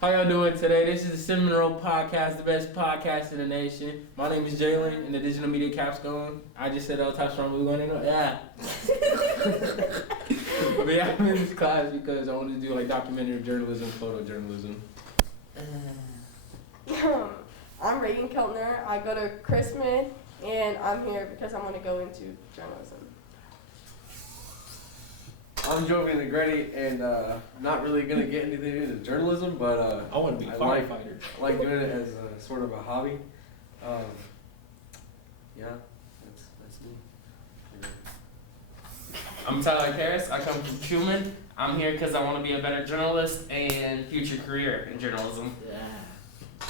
How y'all doing today? This is the Cinnamon Roll Podcast, the best podcast in the nation. My name is Jalen in the Digital Media Capstone. I just said I'll touch on we're going in. Yeah. But yeah, I'm in this class because I want to do like documentary journalism, photojournalism. I'm Reagan Keltner. I go to Chrisman, and I'm here because I want to go into journalism. I'm Jovi Negretti, and not really gonna get anything into journalism, but I want to be a firefighter. I like doing it as a, sort of a hobby. Yeah, that's me. I'm Tyler Karras. I come from Truman. I'm here because I want to be a better journalist and future career in journalism. Yeah.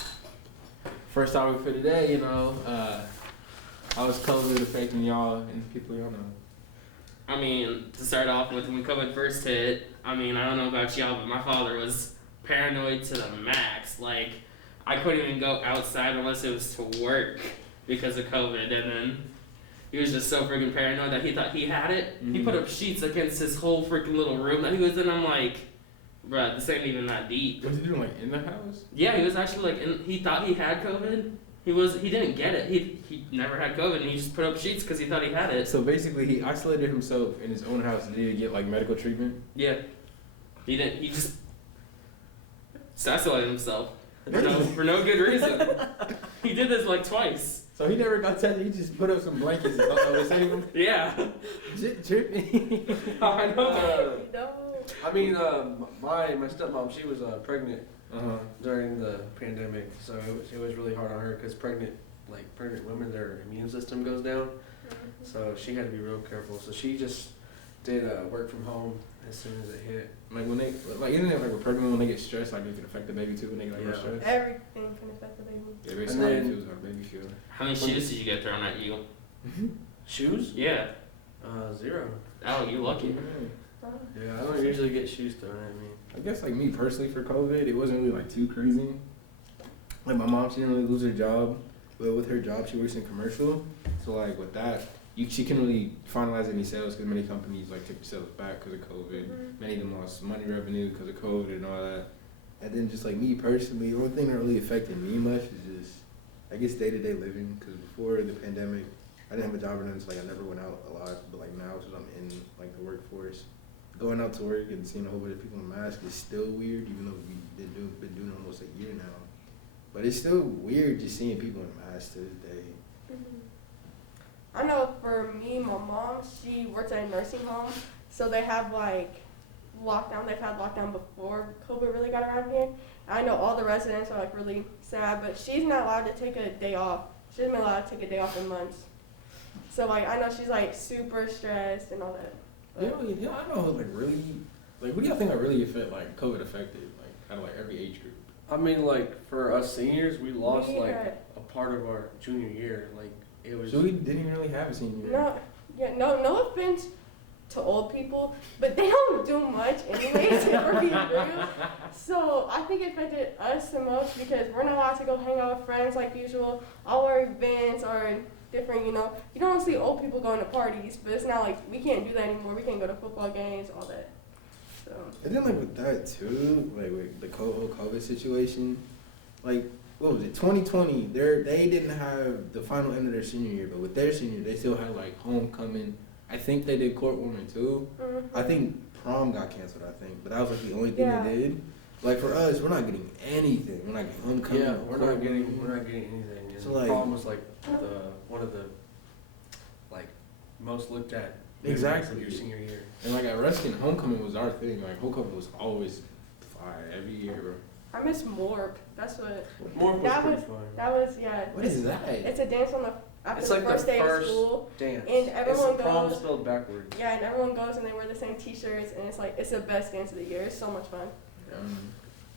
First topic for today, how is COVID affecting y'all and people y'all know? I mean, to start off with, when COVID first hit, I don't know about y'all, but my father was paranoid to the max. Like, I couldn't even go outside unless it was to work because of COVID. And then he was just so freaking paranoid that he thought he had it. Mm-hmm. He put up sheets against his whole freaking little room that he was in. I'm like, bruh, this ain't even that deep. Was he doing like in the house? Yeah, he was actually like, he thought he had COVID. He didn't get it. He never had COVID, and he just put up sheets because he thought he had it. So basically, he isolated himself in his own house and did he get like medical treatment? Yeah, he didn't. He just isolated himself for no good reason. He did this like twice. So he never got tested. He just put up some blankets and thought that would save him. Yeah. Tripping. I know. No. I mean, my stepmom, she was pregnant during the pandemic, so it was really hard on her because pregnant women, their immune system goes down, so she had to be real careful. So she just did work from home as soon as it hit. Like when they isn't it like with pregnant when they get stressed, like it can affect the baby too when they get real stressed? Everything can affect the baby. Yeah, basically how it feels how the baby feels. How many shoes did you get thrown at you? Shoes? Yeah. 0. Oh, you lucky. Yeah, I don't usually get shoes thrown at me. I guess like me personally for COVID, it wasn't really like too crazy. Like my mom, she didn't really lose her job, but with her job, she works in commercial. So like with that, she couldn't really finalize any sales because many companies like took the sales back because of COVID. Mm-hmm. Many of them lost money revenue because of COVID and all that. And then just like me personally, the only thing that really affected me much is just, I guess, day-to-day living. Because before the pandemic, I didn't have a job or nothing, so like I never went out a lot. But like now, since I'm in like the workforce, going out to work and seeing a whole bunch of people in masks is still weird, even though we've been doing almost a year now. But it's still weird just seeing people in masks to this day. Mm-hmm. I know for me, my mom, she works at a nursing home, so they have like lockdown. They've had lockdown before COVID really got around here. I know all the residents are like really sad, but she's not allowed to take a day off. She hasn't been allowed to take a day off in months. So like I know she's like super stressed and all that. Yeah, I know like really, like what do y'all think like really COVID affected like out of like every age group? I mean, like for us seniors, we lost like a part of our junior year. Like it was. So we didn't even really have a senior year. No offense to old people, but they don't do much anyways. If we're being real. So I think it affected us the most because we're not allowed to go hang out with friends like usual. All our events are different, you don't see old people going to parties, but it's not like we can't do that anymore. We can't go to football games, all that. So. And then like with that too, like with the whole COVID situation, like what was it, 2020? They didn't have the final end of their senior year, but with their senior, they still had like homecoming. I think they did court warming too. Mm-hmm. I think prom got canceled. But that was like the only thing they did. Like for us, we're not getting anything. We're not getting homecoming. Yeah, we're not getting anything. And so like, prom was like one of the like most looked at exactly of your senior year. And like at Ruskin, homecoming was our thing. Like homecoming was always fire every year, bro. I miss Morp. That's what. Morp was pretty fun. That was yeah. What is that? It's a dance on after it's the like first the day first of school. Dance. And everyone it's goes. Prom spelled backwards. Yeah, and everyone goes and they wear the same T-shirts and it's the best dance of the year. It's so much fun.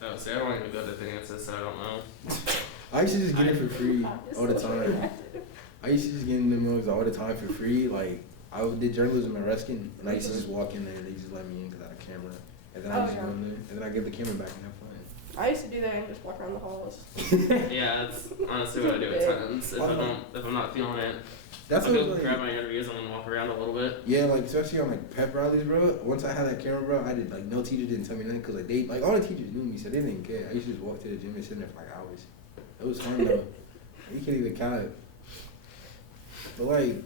Oh, see, I don't even go to dances, so I don't know. I used to just get it for free all the time. I used to just get in them rooms all the time for free. Like I did journalism at Ruskin, and I used to just walk in there and they just let me in because I had a camera. And then I just go in there, and then I give the camera back and have fun. I used to do that and just walk around the halls. Yeah, that's honestly what I do at times. If I'm not feeling it. That's I'll what go like, grab my interviews and then walk around a little bit. yeah, like especially on like pep rallies, bro. Once I had that camera, bro, I did like no teacher didn't tell me nothing because like they like all the teachers knew me, so they didn't care. I used to just walk to the gym and sit there for like hours. It was fun though. You can't even count it. But like,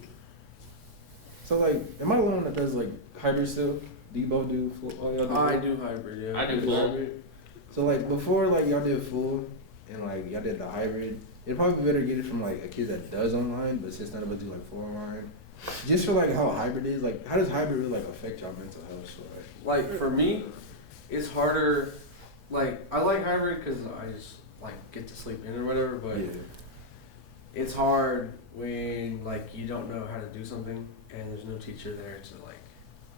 so like, am I the one that does like hybrid still? Do you both do full? Oh, y'all do full? I do hybrid, yeah. I do You full. hybrid? So like before like y'all did full and like y'all did the hybrid, it'd probably be better to get it from like a kid that does online, but since none of us do like full online, just for like how hybrid is, like how does hybrid really like affect y'all mental health? So Like for me, it's harder. Like I like hybrid because I just like get to sleep in or whatever. But yeah. it's hard when like you don't know how to do something and there's no teacher there to like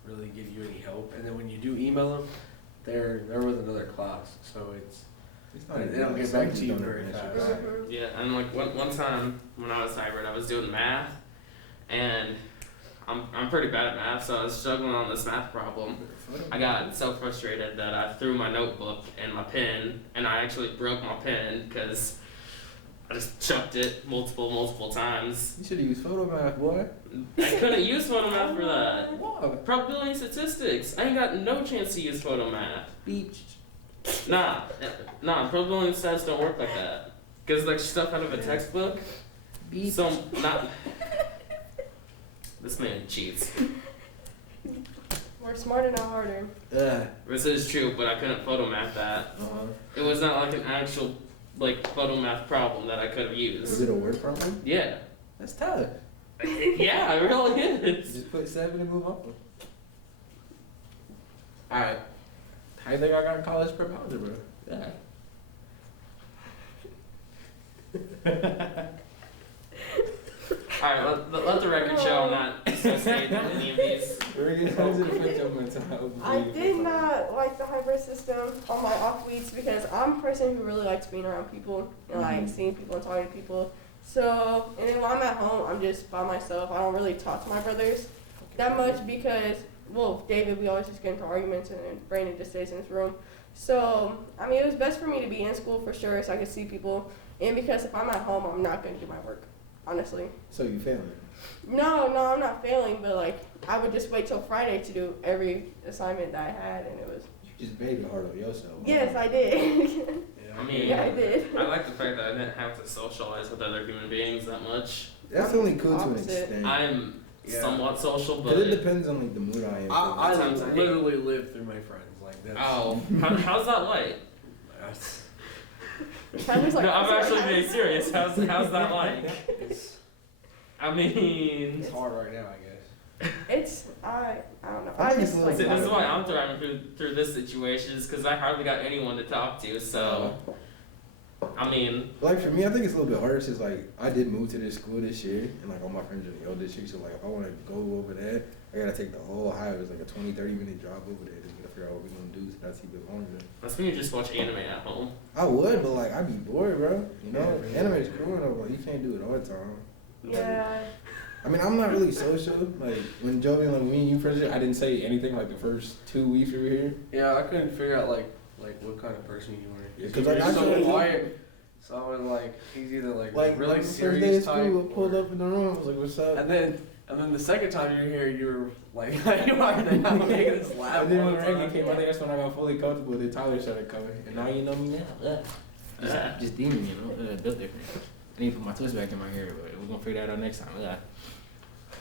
really give you any help. And then when you do email them, they're with another class, so it's they don't get back to you very fast. Yeah, and like one time when I was hybrid, I was doing math, and I'm pretty bad at math, so I was struggling on this math problem. I got so frustrated that I threw my notebook and my pen, and I actually broke my pen because I just chucked it multiple times. You should have used photo math, boy. I couldn't use photo math for that. Why? Probability and statistics. I ain't got no chance to use photo math. Beach. Nah, probability and stats don't work like that. Cause like stuff out of a textbook. Beach. So not. This man cheats. We're smarter, not harder. This is true, but I couldn't photo math that. It was not like an actual like photo math problem that I could have Was used. it a word problem? Yeah. That's tough. Yeah, it really is. Just put 7 and move on. Alright. How you think I got in college prep algebra? Yeah. Alright, let the record show I'm not associated with any of these. How does it affect your mental health? I did not like the hybrid system on my off weeks because I'm a person who really likes being around people and like seeing people and talking to people. So, and then when I'm at home, I'm just by myself. I don't really talk to my brothers that much because, well, David, we always just get into arguments and then Brandon just stays in his room. So, I mean, it was best for me to be in school for sure so I could see people. And because if I'm at home, I'm not going to do my work, honestly. So you failing? No, I'm not failing, but like, I would just wait till Friday to do every assignment that I had, and it was. You just made it hard on yourself. Yes, I did. I mean, yeah, I did. I like the fact that I didn't have to socialize with other human beings that much. That's only cool to an Opposite. extent. I'm Yeah. somewhat social, But but it depends on like the mood I am. I Sometimes I hate- literally live through my friends. Like that's. oh, how's that like? That's, Tyler's like, No, I'm "Sorry, actually Tyler." being serious. How's that like? it's, I mean, it's hard right now, I guess. It's I don't know. I I think it's just a like. little this is why I'm talking to thriving through this situation is because I hardly got anyone to talk to. So, I mean, Like for me, I think it's a little bit harder since like I did move to this school this year, and like all my friends are in the old district. So like if I want to go over there, I gotta take the whole highway. It's like a 20-30 minute drive over there. Just gotta figure out what we're gonna do. So that's a bit longer. that's when you just watch anime at home. I would, but like I'd be bored, bro. You know, Yeah. anime is cool, though, but you can't do it all the time. Yeah. I mean, I'm not really social. Like when Joey, like me and you first, I didn't say anything like the first 2 weeks we were here. Yeah, I couldn't figure out like what kind of person you were. Yeah, 'cause, like, I so feel like- quiet. So I was like, he's either like really the first day serious of type. school, I pulled or- up in the room. I was like, "What's up?" And then the second time you were here, you were like, you are making us laugh. And then all when the Reggie time. came, I think that's when I got fully comfortable. Then Tyler started coming, and now you know me now. Just demon, you know, built different. I need to put my twist back in my hair, but we're gonna figure that out next time.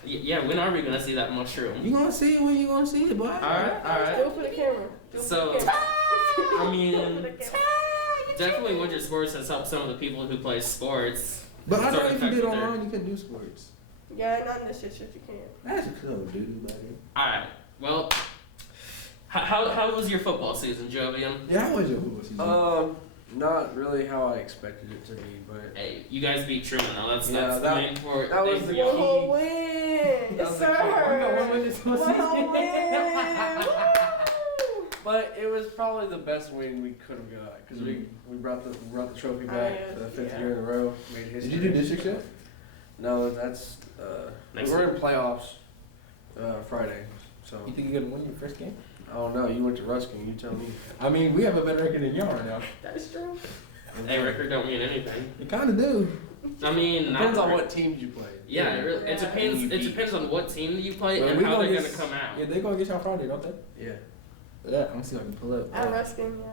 Yeah, when are we gonna see that mushroom? You gonna see it when you gonna see it, boy. All right. Do it for the camera. Do it So, for the camera. I mean, Do it for the camera. definitely winter sports has helped some of the people who play sports. But I It's thought if you affected did their- online, you could do sports. Yeah, not in this shit you can't. That's cool, dude, buddy. All right. Well, how was your football season, Jovian? Yeah, how was your football season? Not really how I expected it to be, but Hey, you guys beat Truman, though. That's Yeah, the that- main for that was thing the for y'all. key. Whoa, win! That was the Sir! key. Whoa, win! Woo! but it was probably the best win we could have got because we brought the trophy back yeah, for the fifth yeah. year in a row. Made history. Did you do district yet? No, that's Next we're in playoffs Friday. So You think you're gonna win your first game? I don't know. You went to Ruskin. You tell me. I mean, we have a better record than y'all right now. That is true. A record don't mean anything. You kind of do. I mean, Depends on what teams you play. Yeah, it depends. It depends on what team that you play Well, and we how they're gonna gonna come out. Yeah, they gonna get y'all Friday, don't they? Yeah. Yeah, I'm gonna see if I can pull up. At Ruskin, yeah.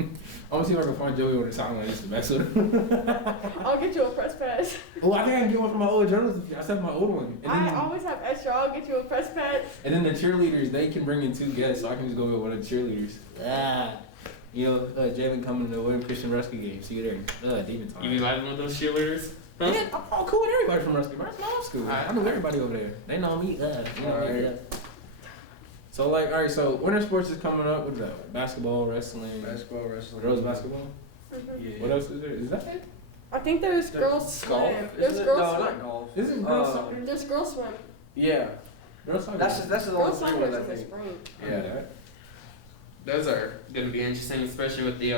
I'm gonna see if I can find Joey on the sideline just to mess with him. I'll get you a press pass. Oh, I think I can get one from my old journalism. I sent my old one. And I then, always have extra. I'll get you a press pass. and then the cheerleaders, they can bring in 2 guests, so I can just go with one of the cheerleaders. Yeah. You know, Jalen coming to the William Christian Rescue game. See you there. Demon time. You be vibing with those cheerleaders? Huh? Yeah, I'm cool with everybody from Rescue. That's my school. I know everybody over there. They know me. Alright. So like, alright, so winter sports is coming up. What is that? Basketball, wrestling. Basketball, wrestling. Girls basketball. Yeah. What else is there? Is that it? I think there's There- girls Golf? swim. There's Isn't it? girls No, swim. not golf. Isn't girls Uh, soccer? There's girls swim. Yeah. Girls soccer. That's the only Girls three soccer ones is I in the think. spring. Yeah. Those are gonna be interesting, especially with the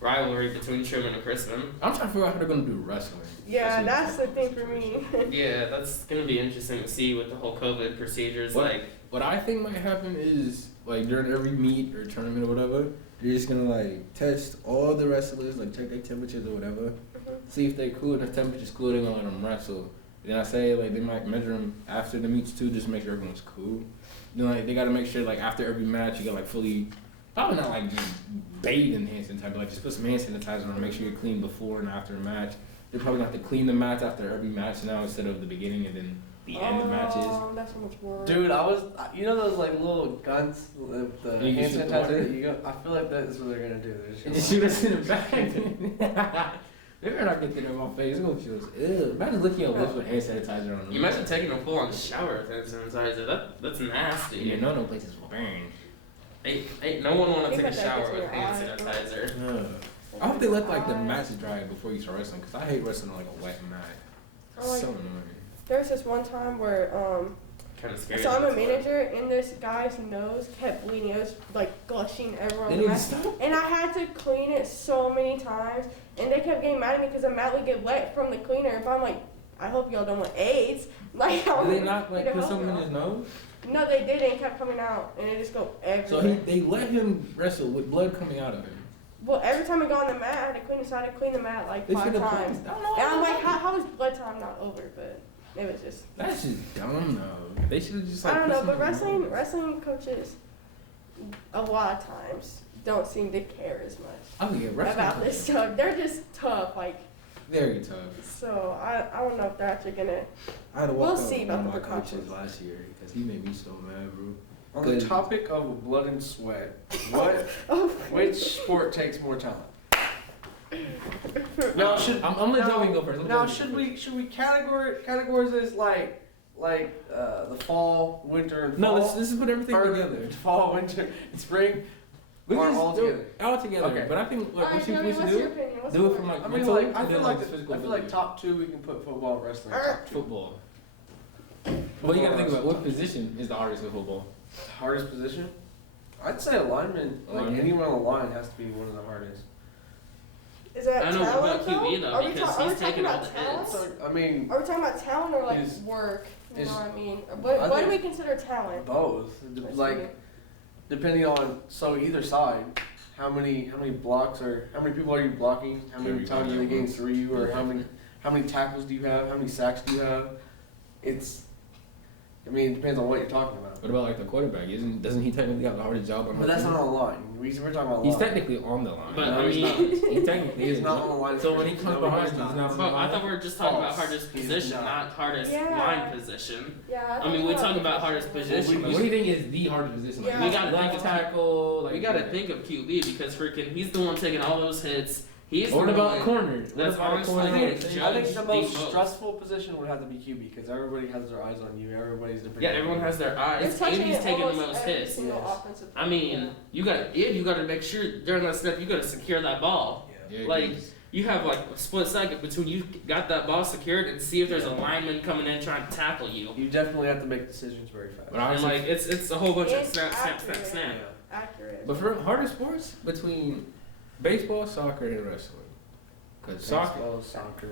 rivalry between Truman and Crispin. I'm trying to figure out how they're gonna do wrestling. Yeah, That's that's the thing for me. Yeah, that's gonna be interesting to see with the whole COVID procedures. What? Like, What I think might happen is like during every meet or tournament or whatever, they're just gonna like test all the wrestlers, like check their temperatures or whatever, see if they're cool and if temperature's cool, they're gonna let them wrestle. Then I say like they might measure them after the meets too, just to make sure everyone's cool. Then like they gotta make sure like after every match you got like fully, probably not like just bathe in hand sanitizer, but like just put some hand sanitizer on, make sure you're clean before and after a match. They're probably gonna have to clean the mats after every match now instead of the beginning and then the end of matches. Oh, that's so much work. Dude, you know those like little guns with the You hand shoot the sanitizer water? that you go. I feel like that's what they're gonna do. They're And just just gonna- shoot us in the back. They better not get that in my face. It's gonna shoot us. Ew. Imagine looking at lips with hand sanitizer on them. you imagine taking a full-on shower with hand sanitizer. That's nasty. Yeah, no places will burn. Ain't no one want to Think take a about that shower gets in with your hand eyes, sanitizer. I hope they let like the mats dry before you start wrestling, cause I hate wrestling on like a wet mat. It's Oh, like- so annoying. There was this one time where Kind of scary. so I'm a that's why. manager and this guy's nose kept bleeding. It was like gushing everywhere They on need the to mat. stop. And I had to clean it so many times, and they kept getting mad at me because the mat would get wet from the cleaner. But I'm like, I hope y'all don't want AIDS. Like, Did they not like put something in his nose? No, they didn't. It kept coming out, and it just go So everywhere. they let him wrestle with blood coming out of him. Well, every time I got on the mat, I had to clean it. So I had to clean the mat like They 5 should've times. put- I don't know. And I'm like, how is blood time not over? But it was just. That's just dumb though. They should have just like. I don't put know, but something in his wrestling coaches, a lot of times don't seem to care as much I think wrestling about this stuff. They're just tough, like very tough. so. I don't know if they're actually gonna. I had to We'll walk see out about with the one of my coaches precautions. last year because he made me so mad, bro. On the topic of blood and sweat, what Oh, which sport takes more time? No, should I'm gonna no, Joey go first. Let Now Joey should go we categorize this like the fall, winter, and first. No, fall? let's just put everything Or together. Fall, winter, and spring. We Or can just all do together? it all together. Okay. But I think all what right, we should Joey, what's do your opinion? What's do it yours? from like I mean, mental like and I then feel like like physical. I feel like ability. top 2 we can put football, and wrestling. Alright. Top 2. Football. Well, you gotta think about what position is the hardest in football. Hardest position? I'd say alignment. Like Alignment? anyone on the line has to be one of the hardest. Is that I know talent about QB though, Are we because are we he's talking taking all about the talent? hits. I mean, Are we talking about talent or like Is- work? You is- know what I mean? I What do think- we consider talent? both. Like depending on either side, how many blocks or how many people are you blocking? How many Everybody times are they at getting once. through you, or how many tackles do you have? How many sacks do you have? I mean, it depends on what you're talking about. What about like the quarterback? Doesn't he technically have the hardest job on But the that's team? not on the line. We're talking about He's line. technically on the line. But No, I he's mean, He technically He's is. not on the line. So when he comes behind, he's not. not on the but I line. thought we were just talking about False. hardest He's position, not. not hardest Yeah. line position. Yeah. I mean, we're talking about hardest What position. do you think is the hardest position? Like, Yeah. We gotta left think of- tackle. Like We gotta think of QB because freaking he's the one taking all those hits. He's What the about one. corners? What That's about honestly corner? I Judge think the the most most. stressful position would have to be QB because everybody has their eyes on you. Everybody's different. Yeah, everyone has their You're eyes, and touching he's it taking the almost most every hits. single Yes. offensive I play, mean, you gotta make sure during that step you gotta secure that ball. Yeah. Yeah, Like, he's- You have like a split second between you got that ball secured and see if there's a lineman coming in trying to tackle you. You definitely have to make decisions very fast. But And honestly, like it's a whole bunch of It's snap, snap, snap, accurate. snap. accurate. but for harder sports between baseball, soccer, and wrestling. Because soccer, Baseball,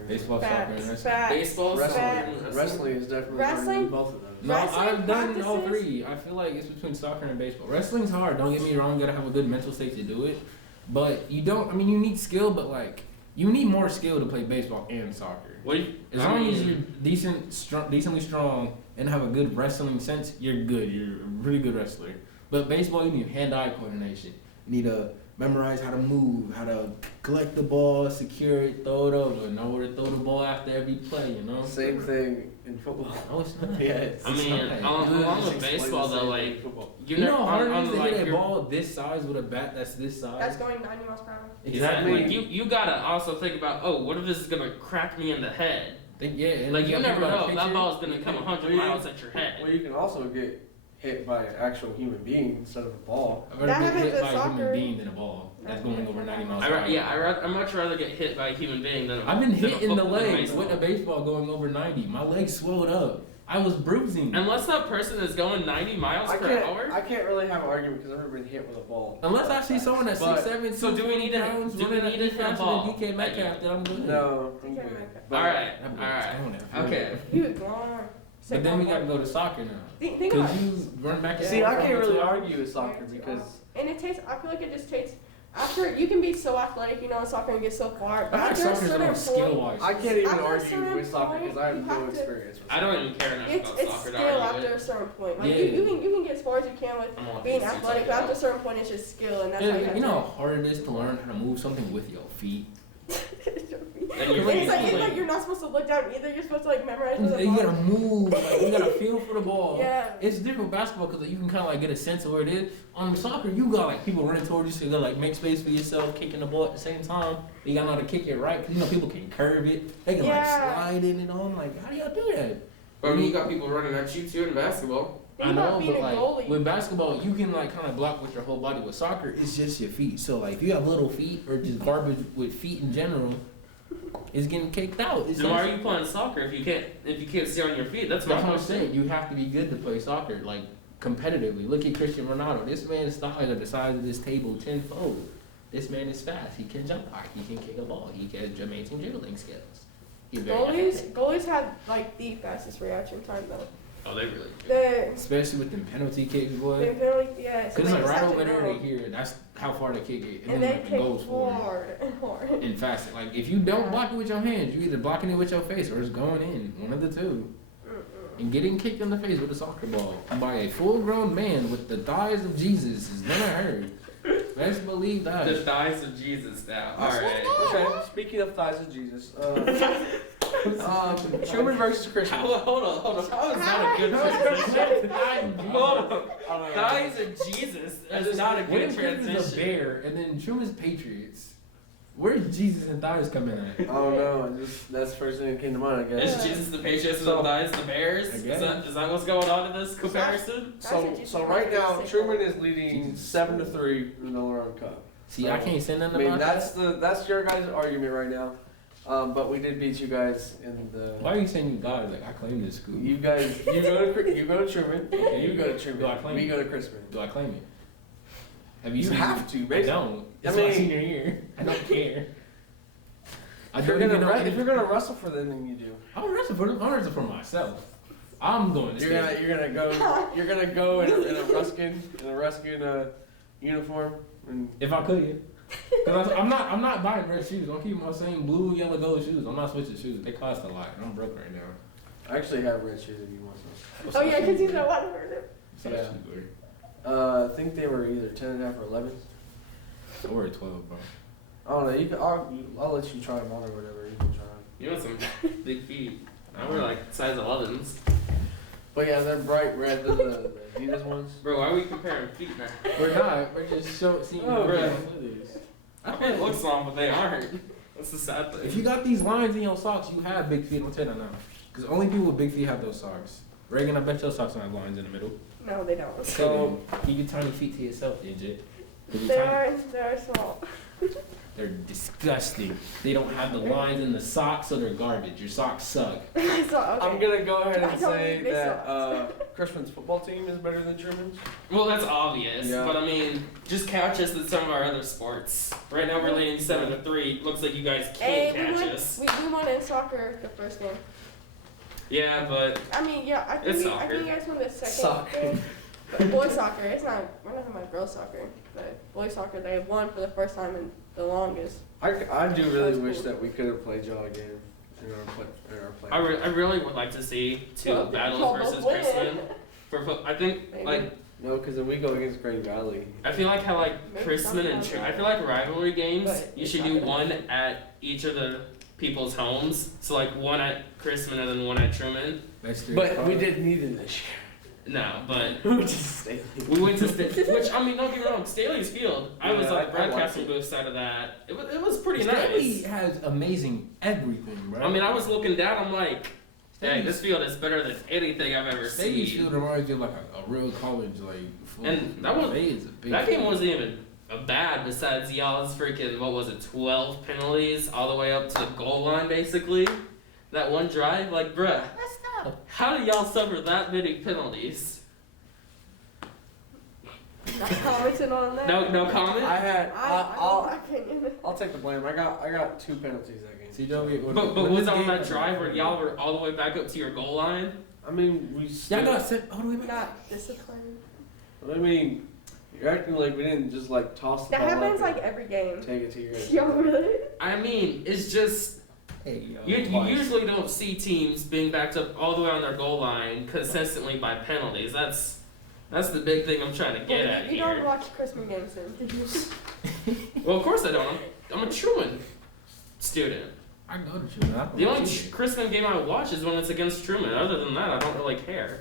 baseball, soccer, and Facts. wrestling. Facts. Baseball, wrestling, Facts. wrestling is definitely harder Wrestling? than both of those. No, Wrestling I've done all practices? 3. I feel like it's between soccer and baseball. Wrestling's hard. Don't get me wrong. You gotta have a good mental state to do it. But you don't. I mean, you need skill, but like you need more skill to play baseball and soccer. As long as you're decently strong, and have a good wrestling sense, you're good. You're a really good wrestler. But baseball, you need hand-eye coordination. You need to memorize how to move, how to collect the ball, secure it, throw it over, know where to throw the ball after every play. You know. Same thing in football. Oh, it's not. Yeah, it's along with baseball though, like you know how hard it is to hit a ball this size with a bat that's this size. That's going 90 miles per hour. Exactly. Like you gotta also think about, what if this is gonna crack me in the head? And like you never know, that ball's gonna come 100 miles at your head. Well, you can also get hit by an actual human being instead of a ball. I've rather get hit by a human being than a ball that's going over 90 miles per hour. I'd much rather get hit by a human being than I've been hit in the legs with a baseball going over 90. My legs swelled up. I was bruising. Unless that person is going 90 miles per hour? I can't really have an argument because I've never been hit with a ball. Unless I see someone that's 6'7", so do we need to hit a ball? DK Metcalf, then I'm good. No, I'm good. Alright. Okay. You gone. But then we gotta go to soccer now. Think about it. You run back and See, I can't really argue with soccer because... And it takes, I feel like it just takes, after, you can be so athletic, in soccer and get so far, but after a certain point, I can't even after a argue certain with soccer point, because I have you no have to- experience with I soccer. don't even care enough it's about soccer to skill argue after it. a certain point. Like Yeah. you can get as far as you can with I'm on being these athletic, seats but right after a now. certain point, it's just skill, and that's how you have You know to. how hard it is to learn how to move something with your feet? And And you're it's like you're not supposed to look down either. You're supposed to like memorize where the You ball gotta move, like, you gotta feel for the ball. Yeah. It's different with basketball because you can kind of like get a sense of where it is. On soccer, you got like people running towards you, so you gotta like make space for yourself, kicking the ball at the same time. You gotta know how to kick it right, because people can curve it, they can like slide in and on. Like, how do y'all do that? But I mean, you got people running at you too in basketball. Think I know, about being but a like goalie. with basketball, you can like kind of block with your whole body. With soccer, it's just your feet. So like, if you have little feet or just garbage with feet in general, it's getting kicked out. So why are you playing soccer if you can't stay on your feet? That's what I'm saying. You have to be good to play soccer, like competitively. Look at Cristiano Ronaldo. This man's thighs are the size of this table tenfold. This man is fast. He can jump high. He can kick a ball. He has amazing dribbling skills. He's very athletic. Goalies have like the fastest reaction time though. Oh, they really do. Especially with them penalty kicks, boy. They're penalty, yeah. Because like right over there, they hear that's how far they kick it, and then they like, it goes kick for hard and hard. and fast. Like if you don't block it with your hands, you either blocking it with your face or it's going in. One of the two. And getting kicked in the face with a soccer ball by a full-grown man with the thighs of Jesus is gonna hurt. Let's believe that. The thighs of Jesus now. Alright. Okay, speaking of thighs of Jesus, Truman versus Christian. Hold on. How is that a good transition? Hold on. Thighs of Jesus. That's not a good transition. Truman's a bear, and then Truman's Patriots. Where's Jesus and thighs coming at? I don't know. That's the first thing that came to mind, I guess. Is Jesus the Patriots and the thighs the Bears? Is that what's going on in this comparison? So right now, Truman is leading 7-3 in the all-around cup. See, I can't say nothing about that's your guys' argument right now. But we did beat you guys in the. Why are you saying you guys? Like I claim this school. You go to Truman. Okay, You go to Truman. Do I claim We it? go to Crispin. Do I claim it? You have to, I basically. don't. It's I mean- my senior year. I don't care. If you're gonna wrestle for them, then you do. I don't wrestle for them. I wrestle for myself. I'm going to. You're gonna go in a Ruskin uniform and. If I could. Cause I'm not buying red shoes. I'm keeping my same blue, yellow, gold shoes. I'm not switching shoes. They cost a lot. I'm broke right now. I actually have red shoes if you want some. Oh yeah, because he's not one of them. Yeah. I think they were either 10.5 or 11. I wear 12, bro. I don't know. I'll let you try them on or whatever. You can try them. You want some big feet. I wear like size 11s. But yeah, they're bright red. They're the Adidas ones. Bro, why are we comparing feet now? We're not. We're just seeing Oh, what bro. it is. I mean, it looks long, but they aren't. That's the sad thing. If you got these lines in your socks, you have big feet. I'm telling you now. Because only people with big feet have those socks. Reagan, I bet your socks don't have lines in the middle. No, they don't. So keep your tiny feet to yourself, legit. They're small. They're disgusting. They don't have the lines in the socks, so they're garbage. Your socks suck. So, okay. I'm gonna go ahead I and don't say think they that Crispin's football team is better than Truman's. Well, that's obvious, Yeah. but I mean, just catch us in some of our other sports. Right now, we're leading 7-3. Looks like you guys can't catch us. We won in soccer the first game. Yeah, but I mean, yeah, I think It's you soccer. guys won the second Soccer. game. But boys soccer, we're not talking about girls soccer, but boys soccer, they won for the first time in the longest. I do really That's wish cool. that we could have played y'all again in our play. I really would like to see two Well, battles y'all versus both win. Chrisman. I think Maybe. like No, because then we go against Green Valley. I feel like how like Maybe Chrisman and sometime. I feel like rivalry games. But You it's should not do gonna one happen. at each of the people's homes. So like one at Chrisman and then one at Truman. That's three. But we didn't need it this No, but year. We just stayed. we went to which I mean don't get me wrong, Staley's Field. I was Yeah, like I broadcasting liked it. booth side of that. It was pretty Staley nice. has amazing everything, bro. I mean I was looking down. I'm like, hey, Staley's- this field is better than anything I've ever Staley's seen. field reminds you of like a real college, like. Full, And that was- is a big. That game wasn't even bad besides y'all's freaking, what was it, 12 penalties all the way up to the goal line basically. That one drive, like bruh, how do y'all suffer that many penalties? Not commenting on that. No comment? I had. I my opinion. I'll take the blame. I got 2 penalties that game. See, don't get. But was on that drive where y'all were all the way back up to your goal line? I mean, we. Y'all Still, got sent all the way back. Not disciplined. I mean, you're acting like we didn't just like toss the That ball happens up like and every game. take it to your. Yo, really? I mean, it's just Hey, yo. you Twice. usually don't see teams being backed up all the way on their goal line consistently by penalties. That's the big thing I'm trying to get at You don't here. watch Christmas games then, did you? Well, of course I don't. I'm a Truman student. I go to Truman. I don't The only see it. Christmas game I watch is when it's against Truman. Other than that, I don't really care.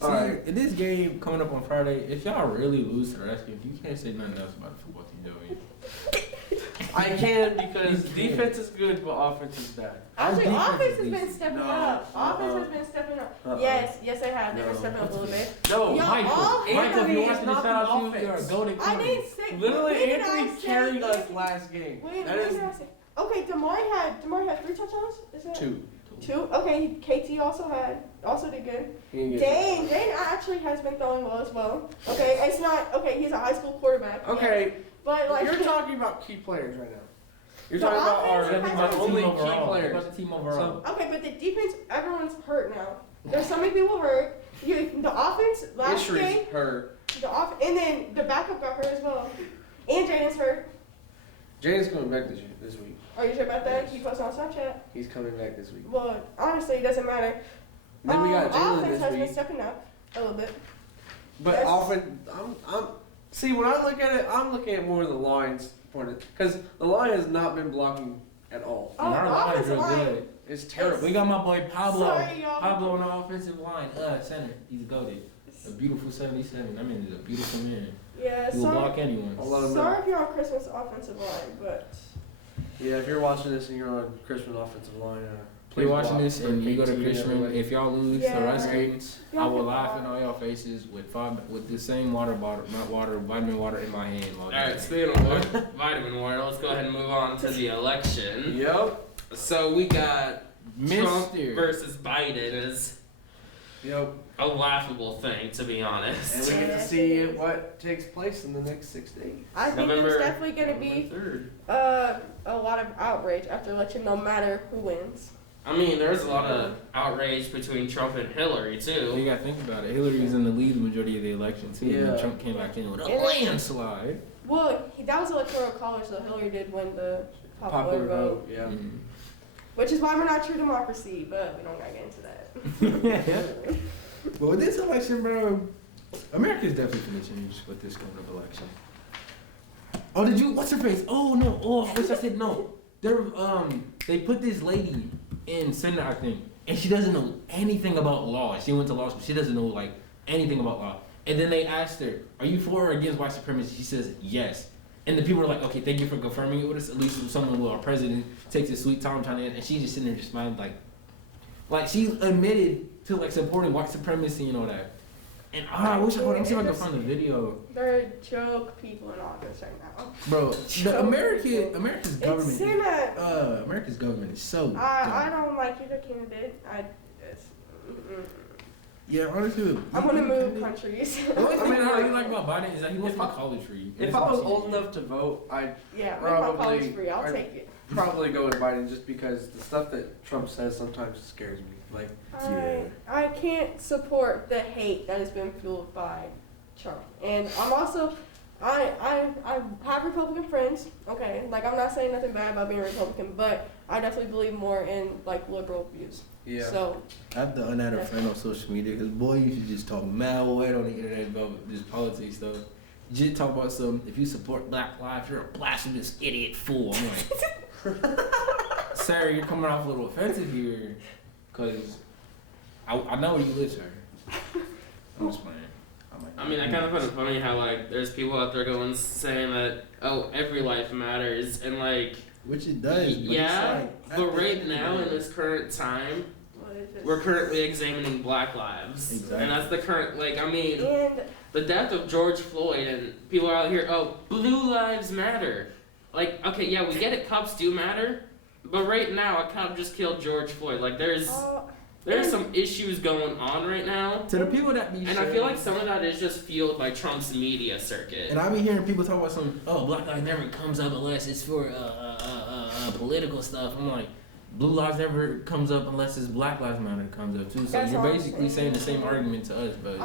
See, Alright. in this game coming up on Friday, if y'all really lose to the rest game, you can't say nothing else about the football team, Joey. I can because You can. defense is good, but offense is bad. Actually, defense offense is has been decent. stepping No. up. Offense has been stepping up. Yes, they have. They've been No. stepping up a little bit. No, Yo, Michael. all- Michael, if Anthony you're is watching this, not shout out the to you. You're a offense. golden I corner. didn't say. Literally, when did Anthony I say carried us Anthony? last game. When That did is I say? Okay, Damari had 3 touchdowns. Is that 2. 2? Okay, KT also did good. He didn't get Dane actually has been throwing well as well. Okay, it's not okay. He's a high school quarterback. it. Okay, but like you're talking about key players right now. You're The talking about offense our, has our been only Team key overall. players. About the team overall. Okay, but the defense, everyone's hurt now. There's so many people hurt. The offense last game, Issues hurt. and then the backup got hurt as well. And Jaden's hurt. Jaden's coming back this week. Are you sure about that? Yes. He posted on Snapchat. He's coming back this week. Well, honestly, it doesn't matter. Then we got Jalen Offense has this been week. stepping up a little bit. But Yes. often, I'm see when I look at it, I'm looking at more of the Lions' point of because the line has not been blocking at all. Oh, And our line's offensive real line. good. It's terrible. We got my boy Pablo. Sorry, y'all. Pablo on the offensive line. Center. He's goated. A beautiful 77. I mean, he's a beautiful man. Yeah, He will sorry. block anyone. I'll let him know. Sorry if you're on Christmas offensive line, but Yeah, if you're watching this and you're on Christmas offensive line, If you're watching block this for and you go to KT and Christian, everybody. if y'all lose Yeah. the rest game, I y'all will can laugh block. in all y'all faces with the same water bottle, not water, vitamin water in my hand. While Alright, speaking of vitamin water, let's go ahead and move on to the election. Yep. So we got Trump Mr. versus Biden is Yep. a laughable thing, to be And honest. we get to see what takes place in the next 6 days. I think November- there's definitely going to be 3rd. a lot of outrage after election, no matter who wins. I mean, there's a lot of outrage between Trump and Hillary You too. gotta think about it. Hillary's in the lead the majority of the election too. And Yeah. then Trump came back in with a Yeah. landslide. Well, that was electoral college, so Hillary did win the popular vote, Yeah. Mhm. which is why we're not true democracy. But we don't gotta get into that. But with this election, bro, America's definitely gonna change with this coming up election. Oh, did you? What's her face? Oh no! Oh, I wish I said no. They put this lady in Senate, I think, and she doesn't know anything about law. She went to law school. She doesn't know like anything about law. And then they asked her, "Are you for or against white supremacy?" She says yes. And the people are like, "Okay, thank you for confirming it with us. At least someone with our president takes his sweet time trying to." And she's just sitting there just smiling like she admitted to like supporting white supremacy and all that. And I wish I could see if I could find the video, They're joke people in office right now. bro. The America's It's government, Senate. America's government is so. I don't like either candidate. Yeah, honestly, I want to move countries. The only thing I like- really like about Biden is that he wants my college free. If I was old enough to vote, I'd Yeah, make my college Probably- free. I'll I- take it. probably go with Biden just because the stuff that Trump says sometimes scares me. Like, I can't support the hate that has been fueled by Trump. And I'm also, I have Republican friends, okay? Like, I'm not saying nothing bad about being a Republican, but I definitely believe more in, like, liberal views. yeah. So, I have to unadd a friend on social media because boy, you should just talk mad wet on the internet about this politics stuff. You just talk about if you support Black Lives, you're a blasphemous idiot fool. I'm like, sir, you're coming off a little offensive here, cause I know where you live, sir. I'm just playing. I mean, I kind of find it funny how like there's people out there going saying that every life matters and like which it does. But yeah, it's like, but right now in this current time, what is it? we're currently examining Black lives, Exactly. and that's the current I mean. And The death of George Floyd and people are out here, blue lives matter. Like, okay, yeah, we get it, cops do matter, but right now a cop just killed George Floyd. Like, there's some issues going on right now, to the people that be and I feel like some of that is just fueled by Trump's media circuit. And I be hearing people talk about Black Lives never comes up unless it's for political stuff. I'm like, Blue Lives never comes up unless it's Black Lives Matter comes up too. So That's you're all I'm basically saying saying. the same argument to us, but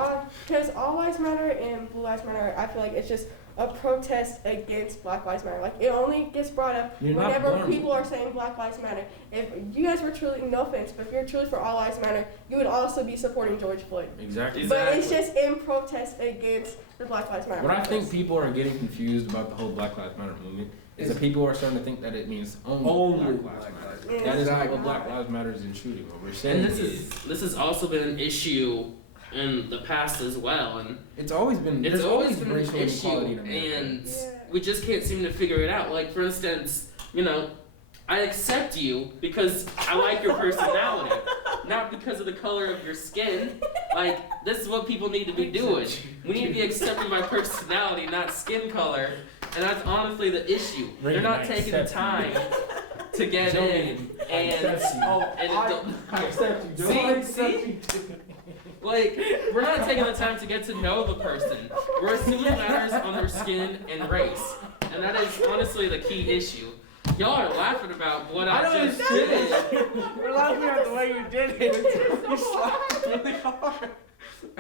because All Lives Matter and Blue Lives Matter, I feel like it's just a protest against Black Lives Matter. Like, it only gets brought up You're not whenever born. people are saying Black Lives Matter. If you guys were truly, no offense, but if you're truly for All Lives Matter, you would also be supporting George Floyd. exactly. But it's just in protest against the Black Lives Matter. What I think people are getting confused about the whole Black Lives Matter movement is that people are starting to think that it means only Black Lives Matter. That is not what Black Lives Matter is intruding on. We're saying And this has also been an issue in the past as well, and it's always been it's there's always been an racial issue, inequality in America. and Yeah. we just can't seem to figure it out. Like, for instance, I accept you because I like your personality, not because of the color of your skin. Like, this is what people need to be doing. We need to be accepted by personality, not skin color, and that's honestly the issue. They're not taking the time to get in, and I accept you. See? Like, we're not taking the time to get to know the person. We're assuming matters on their skin and race. And that is honestly the key issue. Y'all are laughing about what I just did. We're laughing at the way you did it. You slapped really hard.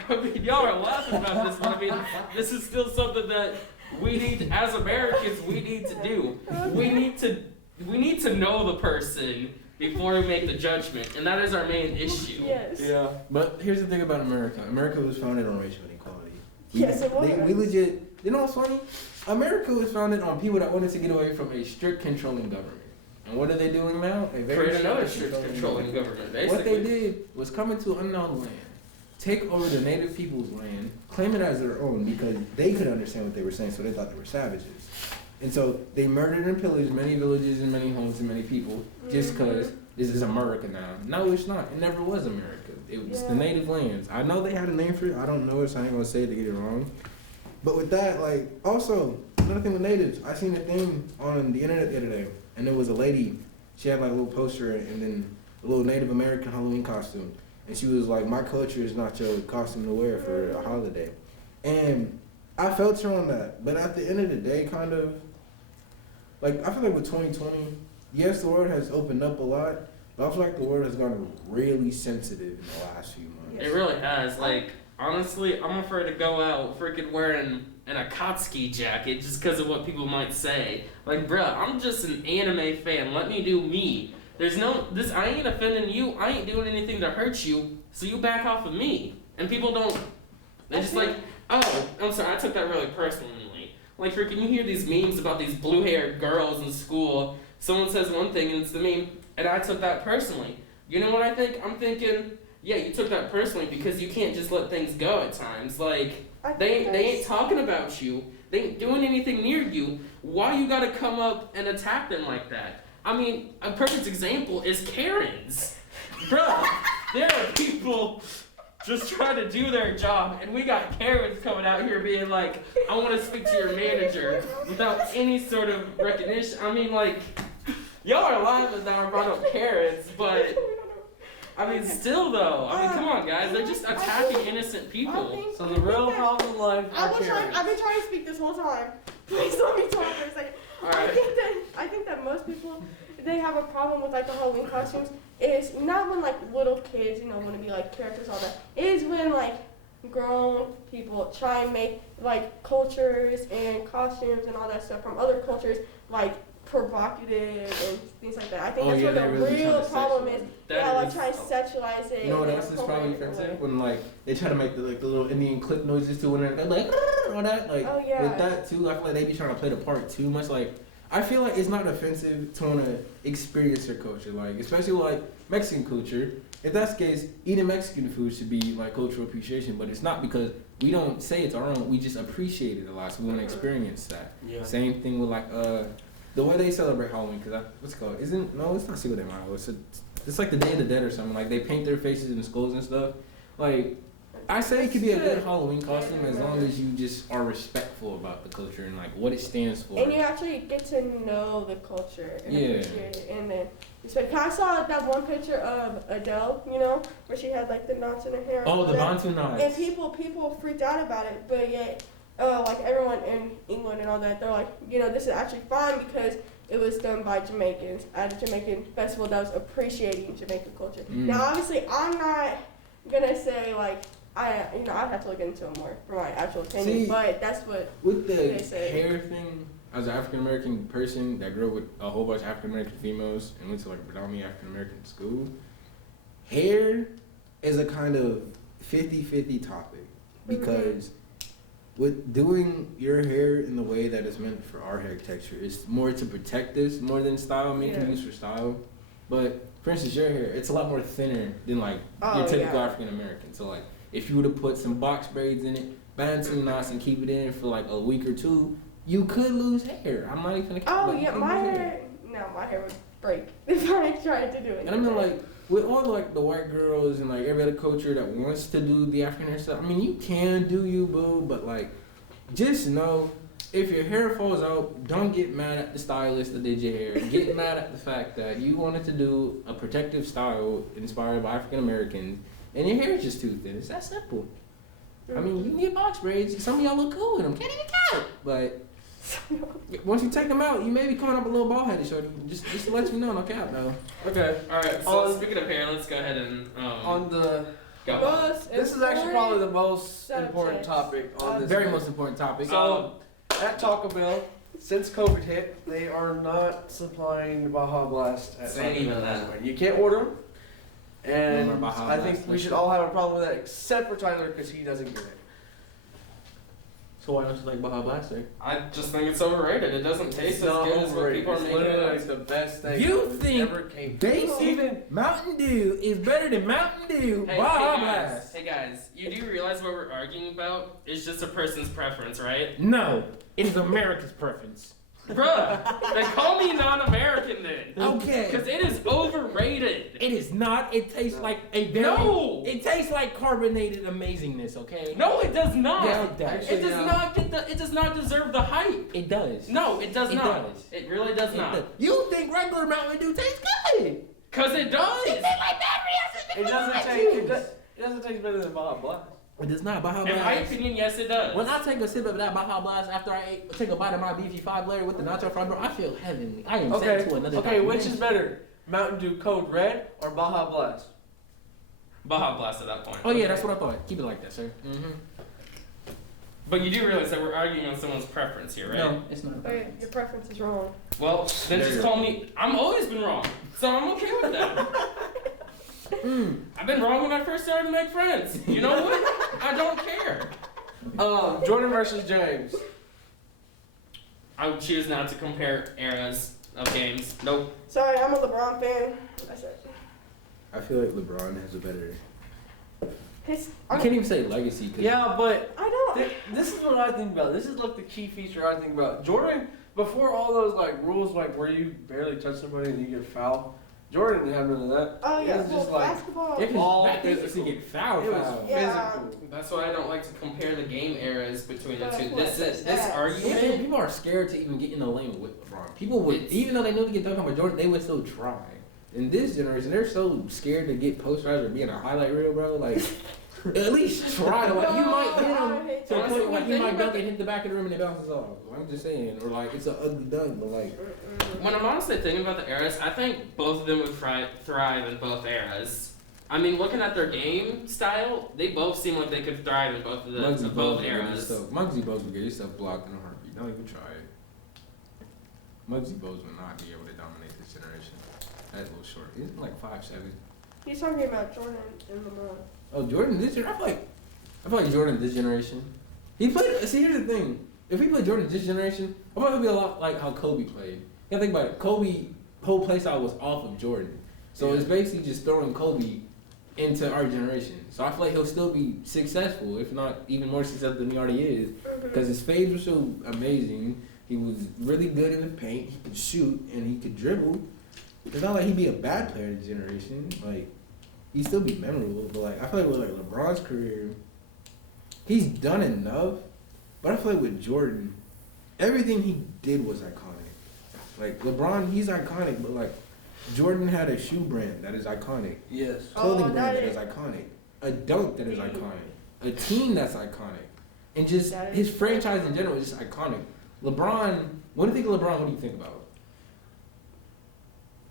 I mean, y'all are laughing about this, but I mean, this is still something that we need, as Americans, we need to do. We need to know the person before we make the judgment, and that is our main issue. Yes. Yeah. But here's the thing about America. America was founded on racial inequality. Yes, it was. We legit. You know what's funny? America was founded on people that wanted to get away from a strict controlling government. And what are they doing now? A very Create another strict controlling government, basically. What they did was come into unknown land, take over the native people's land, claim it as their own because they could understand what they were saying, so they thought they were savages. And so they murdered and pillaged many villages and many homes and many people just because this is America now. No, it's not. It never was America. It was the native lands. I know they had a name for it. I don't know it, so I ain't gonna say it to get it wrong. But with that, like, also, another thing with natives, I seen a thing on the internet the other day, and there was a lady, she had like a little poster and then a little Native American Halloween costume. And she was like, my culture is not your costume to wear for a holiday. And I felt her on that. But at the end of the day, kind of, like, I feel like with 2020, yes, the world has opened up a lot, but I feel like the world has gotten really sensitive in the last few months. It really has. Like, honestly, I'm afraid to go out freaking wearing an Akatsuki jacket just because of what people might say. Like, bruh, I'm just an anime fan. Let me do me. I ain't offending you. I ain't doing anything to hurt you, so you back off of me. And people don't, they're just like, oh, I'm sorry, I took that really personally. Like, freaking, you hear these memes about these blue-haired girls in school. Someone says one thing and it's the meme, and I took that personally. You know what I think? I'm thinking, yeah, you took that personally because you can't just let things go at times. Like, they ain't talking about you. They ain't doing anything near you. Why you gotta come up and attack them like that? I mean, a perfect example is Karens. Bruh, there are people just trying to do their job, and we got Karens coming out here being like, I want to speak to your manager without any sort of recognition. I mean, like, y'all are laughing now about Karens, but I mean, still though. I mean, come on, guys. They're just attacking innocent people. So the real problem in life are I've been trying to speak this whole time. Please let me talk for a second. Alright. I think that most people, they have a problem with like the Halloween costumes. It's not when like little kids, want to be like characters, all that. It is when like grown people try and make like cultures and costumes and all that stuff from other cultures like provocative and things like that. I think that's what the real problem is. Like trying to sexualize it. You know what else is probably offensive? When like they try to make the little Indian clip noises too, when they're like all that. Like with that too, I feel like they be trying to play the part too much. Like I feel like it's not offensive to want to experience their culture, like especially like Mexican culture. If that's the case, eating Mexican food should be like cultural appreciation, but it's not because we don't say it's our own. We just appreciate it a lot, so we want to experience that. Yeah. Same thing with like the way they celebrate Halloween, because what's it called? It's not Cinco de Mayo. It's like the Day of the Dead or something. Like they paint their faces and skulls and stuff. Like I say it could be a good Halloween costume as long as you just are respectful about the culture and like what it stands for. And you actually get to know the culture and appreciate it. And then I saw that one picture of Adele, where she had like the knots in her hair. Oh, the Bantu knots. And people freaked out about it, but yet, like everyone in England and all that, they're like, this is actually fine because it was done by Jamaicans at a Jamaican festival that was appreciating Jamaican culture. Now, obviously, I'm not gonna say like I'd have to look into it more for my actual opinion, but that's what with the they say. Hair thing. As an African American person that grew up with a whole bunch of African American females and went to like a predominantly African American school, hair is a kind of 50-50 topic because with doing your hair in the way that it's meant for our hair texture, it's more to protect this more than style. It can be used for style, but for instance, your hair, it's a lot more thinner than like your typical African American. So like if you would have put some box braids in it, Bantu knots, and keep it in for like a week or two, you could lose hair. I'm not even gonna. My hair would break if I tried to do it. And I mean, like, with all like the white girls and like every other culture that wants to do the African hair stuff, I mean, you can do you, boo, but like, just know if your hair falls out, don't get mad at the stylist that did your hair. Get mad at the fact that you wanted to do a protective style inspired by African Americans, and your hair is just too thin. It's that simple. I mean, you can get box braids. Some of y'all look cool with them. Can't even count. But once you take them out, you may be coming up a little bald headed, shorty. Just to let you know, no cap, though. Okay. All right. So speaking of hair, let's go ahead and on the. This is actually probably the most important topic on this. Very most important topic. So at Taco Bell, since COVID hit, they are not supplying Baja Blast at Taco Bell. You can't order them. And I think we should all have a problem with that, except for Tyler, because he doesn't get it. So why don't you like Baja Blast, sir? I just think it's overrated. It doesn't taste as good as what people are making it out. It's the best thing you think ever came. Even Mountain Dew is better than Mountain Dew. Baja Blast. Hey guys, you do realize what we're arguing about is just a person's preference, right? No, it is America's preference. Bruh, then call me non-American then. Okay. Because it is overrated. It is not. It tastes like a very... No! It tastes like carbonated amazingness, okay? No, it does not. Yes, it does. It does not get the... It does not deserve the hype. It does. No, it does not. Does. It really does not. Does. You think regular Mountain Dew tastes good? Because it does. It tastes like battery. It doesn't taste better than Baja Blast. It does not. Baja Blast. In my opinion, yes, it does. When I take a sip of that Baja Blast after I take a bite of my beefy 5-layer with the nacho fry, bro, I feel heavenly. I am sent to another. Okay, which is better, Mountain Dew Code Red or Baja Blast? Baja Blast at that point. Oh yeah, that's what I thought. Keep it like that, sir. Mm-hmm. But you do realize that we're arguing on someone's preference here, right? No, it's not. Okay, your preference is wrong. Well, then just call me. I'm always been wrong, so I'm okay with that. I've been wrong when I first started to make friends. You know what? I don't care. Jordan versus James. I would choose not to compare eras of games. Nope. Sorry, I'm a LeBron fan. That's it. I feel like LeBron has a better... I can't even say legacy. Yeah, but I don't. This is what I think about. This is like the key feature I think about. Jordan, before all those like rules like where you barely touch somebody and you get fouled, Jordan didn't have none of that. Oh yeah, it was just like basketball. Back then you get fouled. It was physical. That's why I don't like to compare the game eras between the two. But This argument. People are scared to even get in the lane with LeBron. People would, even though they know they get dunked on by Jordan, they would still try. in this generation, they're so scared to get posterized or be in a highlight reel, bro. Like, at least try. Like, you might hit him to the point like he might dunk and hit the back of the rim and it bounces off. I'm just saying, or like it's an ugly dunk, but like. When I'm honestly thinking about the eras, I think both of them would thrive in both eras. I mean, looking at their game style, they both seem like they could thrive in both of both eras. Muggsy Bogues would get yourself blocked in a heartbeat. Don't even try it. Muggsy Bogues would not be able to dominate this generation. That's a little short. He's like 5'7". He's talking about Jordan and LeBron. Oh, Jordan this year? I feel like Jordan this generation. He played. See, here's the thing. If he played Jordan this generation, I thought it'd be a lot like how Kobe played. You gotta think about it. Kobe whole play style was off of Jordan, so it's basically just throwing Kobe into our generation. So I feel like he'll still be successful, if not even more successful than he already is, because his fades were so amazing. He was really good in the paint. He could shoot and he could dribble. It's not like he'd be a bad player this generation. Like, he'd still be memorable. But like, I feel like with like LeBron's career, he's done enough. But I feel like with Jordan, everything he did was iconic. Like LeBron, he's iconic, but like Jordan had a shoe brand that is iconic. Yes. Clothing brand that is iconic. A dunk that is iconic. A team that's iconic. And just his franchise in general is just iconic. LeBron, when you think of LeBron, what do you think about?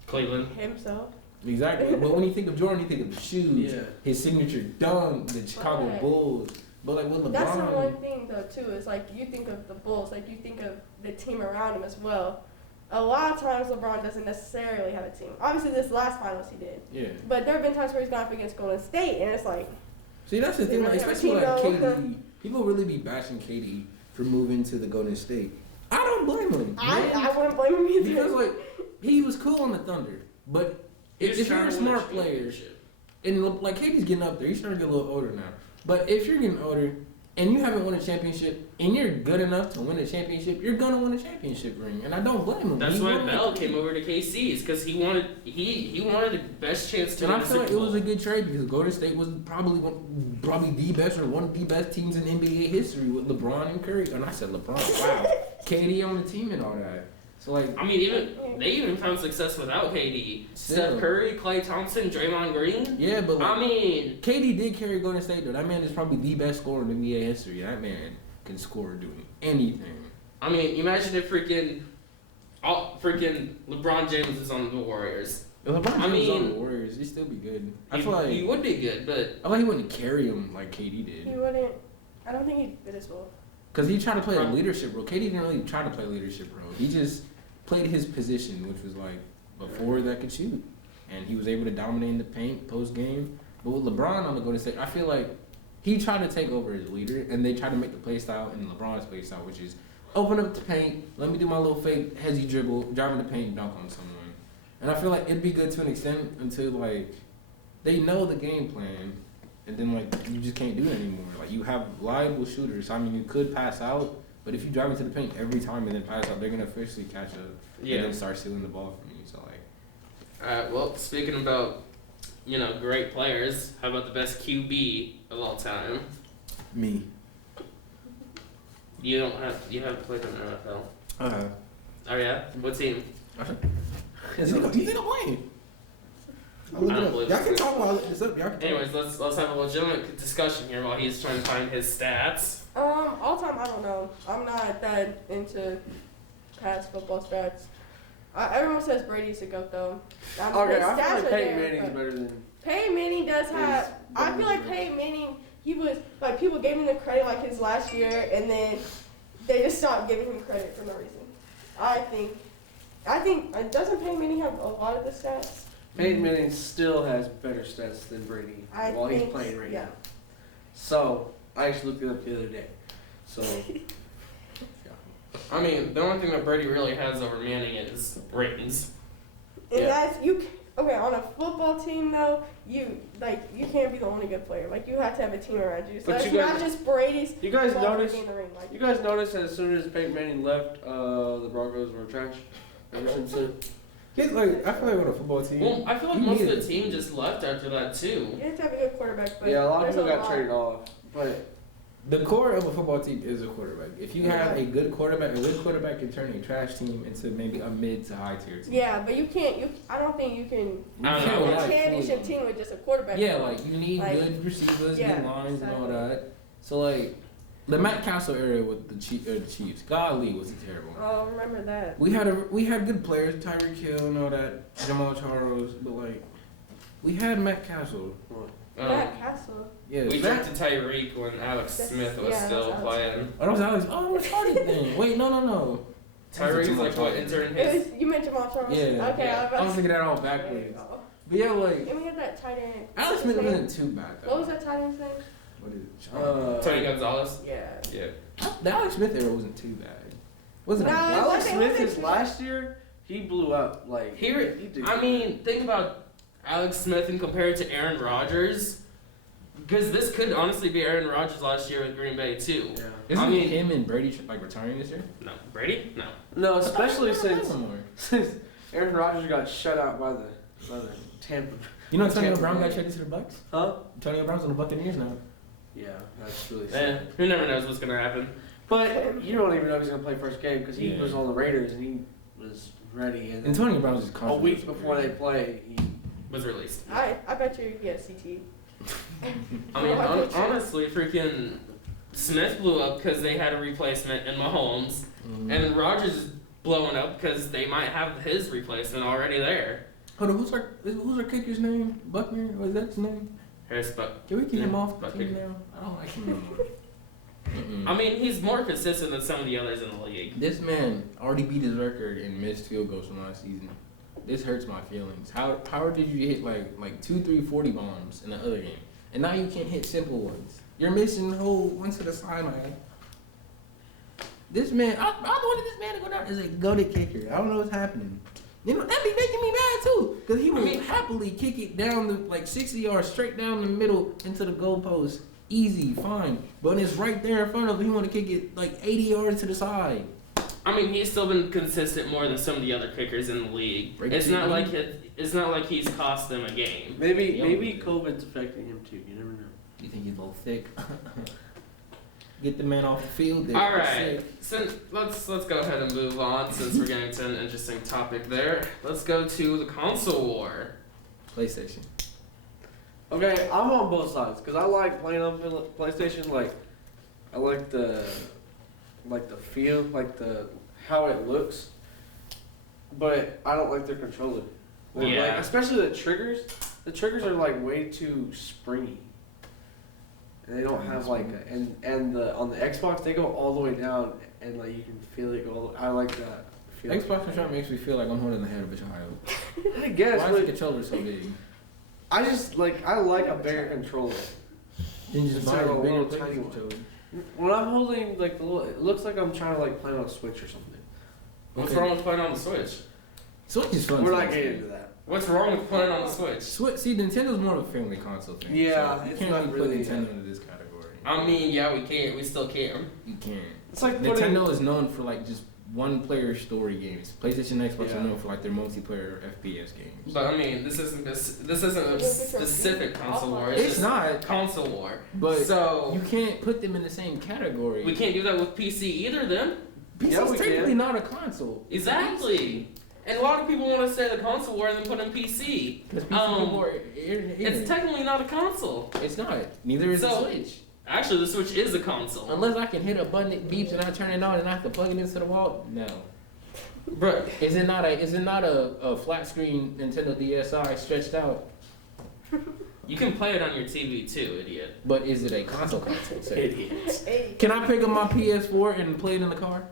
Cleveland. Himself. Exactly. But when you think of Jordan, you think of the shoes, his signature dunk, the Chicago Bulls. But like with LeBron, that's the one thing though too. Is like you think of the Bulls, like you think of the team around him as well. A lot of times LeBron doesn't necessarily have a team. Obviously, this last finals he did. Yeah. But there have been times where he's gone up against Golden State, and it's like. See, that's the thing. Like, especially like KD, people really be bashing KD for moving to the Golden State. I don't blame him. I wouldn't blame him either. Because like he was cool on the Thunder, but if you're a smart player, and like KD's getting up there, he's starting to get a little older now. But if you're getting older and you haven't won a championship and you're good enough to win a championship, you're gonna win a championship ring, and I don't blame him. That's why Bell came over to KC's because he wanted the best chance to. And I feel like it was a good trade because Golden State was probably the best or one of the best teams in NBA history with LeBron and Curry. And I said LeBron, wow, KD on the team and all that. So like, I mean, they even found success without KD. Steph Curry, Klay Thompson, Draymond Green. Yeah, but like, I mean, KD did carry Golden State though. That man is probably the best scorer in NBA history. That man can score doing anything. I mean, imagine if freaking LeBron James is on the Warriors. If LeBron James was on the Warriors, he'd still be good. I feel like he would be good, but I feel like he wouldn't carry him like KD did. He wouldn't. I don't think he'd fit as well. Cause he tried to play a leadership role. KD didn't really try to play a leadership role. He just played his position, which was like before that could shoot, and he was able to dominate in the paint post game. But with LeBron on the Golden State, I feel like he tried to take over as leader, and they tried to make the play style in LeBron's play style, which is open up the paint, let me do my little fake hezzy dribble, driving the paint, dunk on someone. And I feel like it'd be good to an extent until like they know the game plan, and then like you just can't do it anymore. Like you have liable shooters. I mean, you could pass out. But if you drive into the paint every time and then pass out, they're gonna officially catch up and then start stealing the ball from you. So like, all right. Well, speaking about great players, how about the best QB of all time? Me. You haven't played in the NFL. Oh yeah. What team? Do you think I'm playing? Y'all can talk while this up. Anyways, let's have a legitimate discussion here while he's trying to find his stats. All time, I don't know. I'm not that into past football stats. Everyone says Brady's a GOAT though. I feel like Peyton Manning's better than. Peyton Manning does have. I feel like Peyton Manning. He was like people gave him the credit like his last year, and then they just stopped giving him credit for no reason. I think doesn't Peyton Manning have a lot of the stats? Peyton Manning still has better stats than Brady while he's playing right now. So I actually looked it up the other day. So, I mean, the only thing that Brady really has over Manning is ratings. And that's okay, on a football team though, you can't be the only good player. Like you have to have a team around you. So it's not just Brady's. You guys notice? You guys notice that as soon as Peyton Manning left, the Broncos were trash. Ever since then. I feel like with a football team. Well, I feel like most of the team just left after that too. You have to have a good quarterback. But a lot of people got traded off, but The core of a football team is a quarterback. If you have a good quarterback can turn a trash team into maybe a mid to high tier team. Yeah, but you can't. I don't think you can. I don't know. Win a championship team with just a quarterback. Yeah, like you need good receivers, good lines, and all that. So like the Matt Castle era with the Chiefs, golly, was it terrible? Oh, remember that. We had good players, Tyreek Hill and all that, Jamal Charles, but like we had Matt Castle. Matt Castle. Yeah, we drafted Tyreek when Alex Smith was still playing. Oh, that was Alex. Oh, it was Hardy then. Wait, no. Tyreek's like what intern his. You meant Jamal Charles? Yeah. Okay, yeah. I was thinking that all backwards. But yeah, like. And we had that tight end. Alex Smith wasn't too bad though. What was that tight end's name? What is it? Tony Gonzalez. Yeah. The Alex Smith era wasn't too bad. Wasn't it? Alex Smith is last year. He blew up. Like he did. I mean, think about Alex Smith and compare it to Aaron Rodgers. Because this could honestly be Aaron Rodgers last year with Green Bay too. Yeah. Isn't him and Brady like retiring this year? No, Brady? No. No, especially since Aaron Rodgers got shut out by the Tampa. You know Antonio Brown got traded to the Bucks? Huh? Antonio Brown's on the Buccaneers now. Yeah, that's really sad. Who never knows what's gonna happen. But you don't even know if he's gonna play first game because he was on the Raiders and he was ready. And Antonio Brown's just a week before they play, he was released. I bet you get CT. I mean, honestly, freaking Smith blew up because they had a replacement in Mahomes, and then Rodgers is blowing up because they might have his replacement already there. Hold on, who's our kicker's name? Buckner? Was that his name? Harris Buck. Can we keep him off the team now? I don't like him anymore. I mean, he's more consistent than some of the others in the league. This man already beat his record in missed field goals from last season. This hurts my feelings. How did you hit like 2, 3, 40 bombs in the other game? And now you can't hit simple ones. You're missing the whole one to the sideline. This man, I wanted this man to go down as a go-to kicker. I don't know what's happening. You know, that'd be making me mad too. Because he would happily kick it down the, like 60 yards straight down the middle into the goalpost. Easy, fine. But when it's right there in front of him, he want to kick it like 80 yards to the side. I mean, he's still been consistent more than some of the other kickers in the league. It's not like he's cost them a game. Maybe COVID's affecting him too. You never know. You think he's a little thick? Get the man off the field. All right. So let's go ahead and move on since we're getting to an interesting topic there. Let's go to the console war. PlayStation. Okay, I'm on both sides because I like playing on PlayStation. Like, I like the feel, like how it looks, but I don't like their controller. Like, especially the triggers. The triggers are like way too springy. And they don't have like on the Xbox they go all the way down and like you can feel it go. I like that. Xbox controller makes me feel like I'm holding the head of a child. I guess. Why is the controller so big? I like a bigger controller. Then just buy a bigger tiny one. When I'm holding like the little, it looks like I'm trying to like play on a Switch or something. What's wrong with playing on the Switch? Switch is fun. We're not getting into that. What's wrong with playing on the Switch? See, Nintendo's more of a family console thing. Yeah, so you it's can't not really really put Nintendo into this category. I mean, yeah, we can. We still can. You can't. It's like Nintendo is known for like just one-player story games. PlayStation and Xbox are known for like their multiplayer FPS games. But I mean, this isn't a specific console war. It's not console war. But so you can't put them in the same category. We can't do that with PC either. Then PC's technically not a console. Exactly. And a lot of people want to say the console war and then put in PC. It's technically not a console. It's not. Neither is the Switch. Actually, the Switch is a console. Unless I can hit a button that beeps and I turn it on and I have to plug it into the wall. No. Bro, is it not a flat screen Nintendo DSi stretched out? You can play it on your TV too, idiot. But is it a console? Idiot. Can I pick up my PS4 and play it in the car?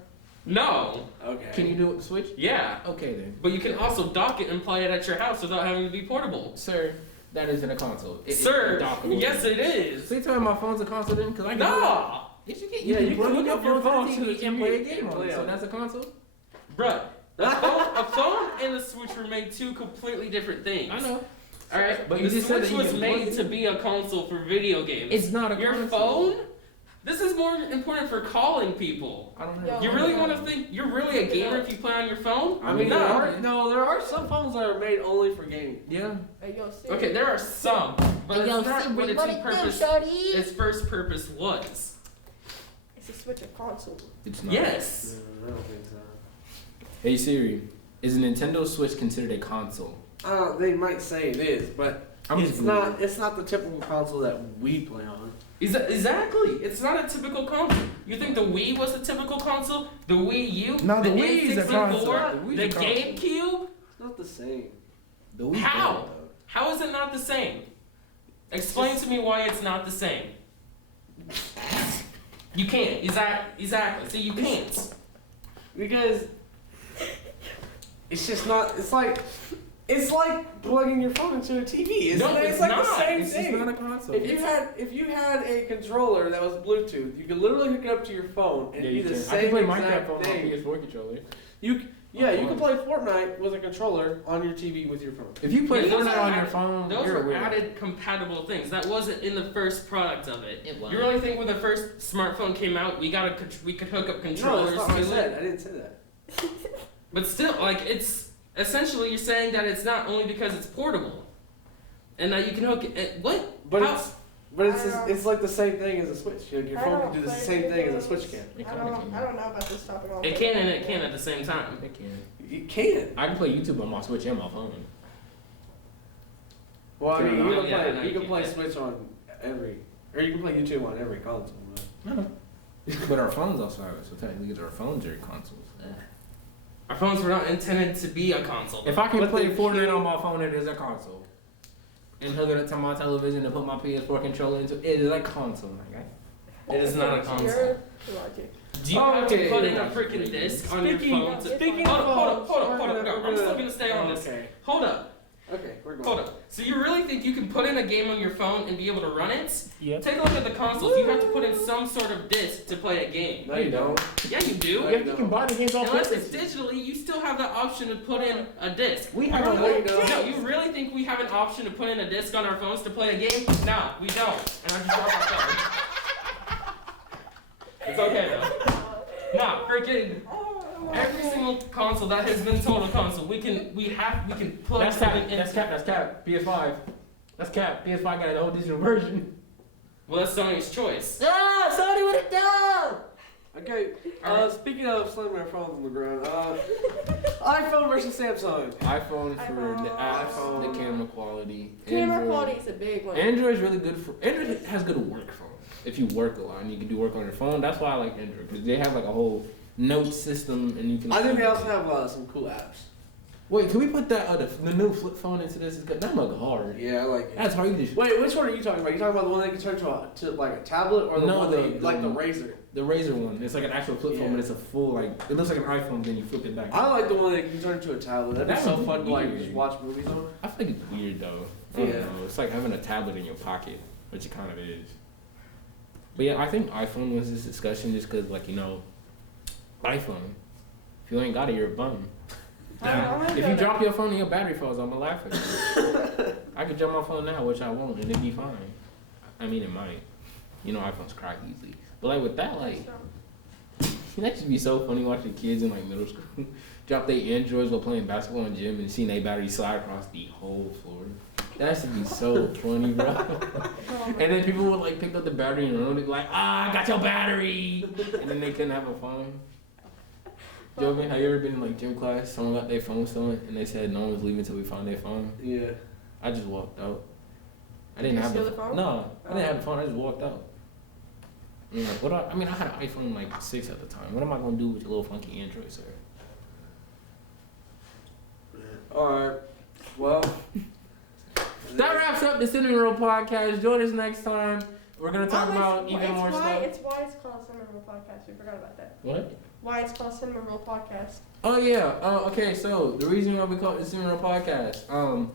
No. Okay. Can you do it with the Switch? Yeah. Okay then. But you can also dock it and play it at your house without having to be portable. Sir, that isn't a console. Sir, yes it is. So you telling me my phone's a console then? Cause I can Yes, you can. You can plug your phone to the TV and play a game on it. So that's a console? Bruh, a phone and a Switch were made two completely different things. I know. Alright, but the Switch was made to be a console for video games. It's not a console. Your phone? This is more important for calling people. I don't know. You really want to think you're really a gamer if you play on your phone? I mean, there are some phones that are made only for gaming. Yeah. Okay, there are some, but it's not what its first purpose was. Is the Switch a console? It's not. Yes. I don't think so. Hey Siri, is a Nintendo Switch considered a console? They might say it is, but it's not. It's not the typical console that we play on. Exactly. It's not a typical console. You think the Wii was a typical console? The Wii U? No, the the Wii is a console. N64? The GameCube? It's not the same. The Wii How? Ball, though. How is it not the same? Explain to me why it's not the same. You can't. Exactly. See, you can't. Because it's just not. It's like plugging your phone into a TV. It's like the same It's thing. just not a console. If you had a controller that was Bluetooth, you could literally hook it up to your phone and be the I same can play exact Minecraft on my thing. PS4 controller. You can play Fortnite with a controller on your TV with your phone. If you play Yeah, those Fortnite are on your phone, Those you're a were weirdo. added compatible things. That wasn't in the first product of it. It You really think when the first smartphone came out, we could hook up No, controllers that's not what I to it? said. I didn't say that. But still, like, it's essentially you're saying that it's not only because it's portable, and that you can hook it. What? But How? it's like the same thing as a Switch. Your I phone don't can do the play same thing as a games. Switch can. It I kinda don't know about this topic. It can and it can at the same time. It can. You can. I can play YouTube on my Switch and my phone. Well, I mean, No, you can yeah, play. no, You you can play can't. Switch on every, or you can play YouTube on every console. No. But our phones also have it, so technically our phones are consoles. Our phones were not intended to be a console. If I can But play they Fortnite can't- on my phone, it is a console. And hook it up to my television and put my PS4 controller into it is a console, my guy. It is not a console. You're logic. Do you have to Okay. put in a freaking disc on your phone? Speaking Hold of up. phones, No, I'm still gonna stay on this. Okay. Hold up. Okay, we're going. Hold up. So you really think you can put in a game on your phone and be able to run it? Yeah. Take a look at the consoles. You have to put in some sort of disc to play a game. No, you don't. Yeah, you do. No, You can buy the games off Unless it's PlayStation. digitally, you still have the option to put in a disc. We No, have no, you don't. No, you really think we have an option to put in a disc on our phones to play a game? No, we don't. And I just dropped my phone. It's okay though. Nah, freaking every single console that has been told a console, we can plug That's something cap. in. That's cap. That's cap. PS5. That's cap. PS5 got a whole digital version. Well, that's Sony's choice. Ah, Sony would have done. Okay. Speaking of slamming our phones on the ground, iPhone versus Samsung. iPhone for the apps, iPhone. the camera quality. Camera Android. quality is a big one. Android's really good for. Android has good work phone. If you work a lot and you can do work on your phone, that's why I like Android because they have like a whole note system and you can. I think they also have some cool apps. Wait, can we put that the new flip phone into this? That might go hard. Yeah, I like it. That's hard. You just Wait, which one are you talking about? You talking about the one that can turn to like a tablet, or the No, one the- that, like the the- Razer? the Razer one. It's like an actual flip phone, Yeah. but it's a full like it looks like an iPhone. Then you flip it back. I like the one that can turn to a tablet. That'd be That so would be fun to like weird. just watch movies on. I feel like it's weird though. I don't Yeah. know. It's like having a tablet in your pocket, which it kind of is. But yeah, I think iPhone was this discussion just because, like, you know, iPhone. If you ain't got it, you're a bum. If you drop your phone and your battery falls, I'm gonna laugh at you. I could drop my phone now, which I won't, and it'd be fine. I mean, it might. You know, iPhones crack easily. But like with that, like, that should be so funny watching kids in like middle school drop their Androids while playing basketball in the gym and seeing their battery slide across the whole floor. That should be so funny, bro. And then people would like pick up the battery and run it like, I got your battery, and then they couldn't have a phone. Joven, have you ever been in like gym class? Someone got their phone stolen and they said no one was leaving until we found their phone. Yeah. I just walked out. I Did didn't you have steal the phone? No, I didn't have the phone. I just walked out. Yeah, I mean, I had an iPhone like 6 at the time. What am I gonna do with your little funky Android, sir? Alright. Well. That wraps up the Cinnamon Roll podcast. Join us next time. We're gonna talk about even more stuff. It's why it's called Cinnamon Roll Podcast. We forgot about that. What? Why it's called Cinnamon Roll Podcast. Oh yeah. Okay. So the reason why we call it the Cinnamon Roll podcast,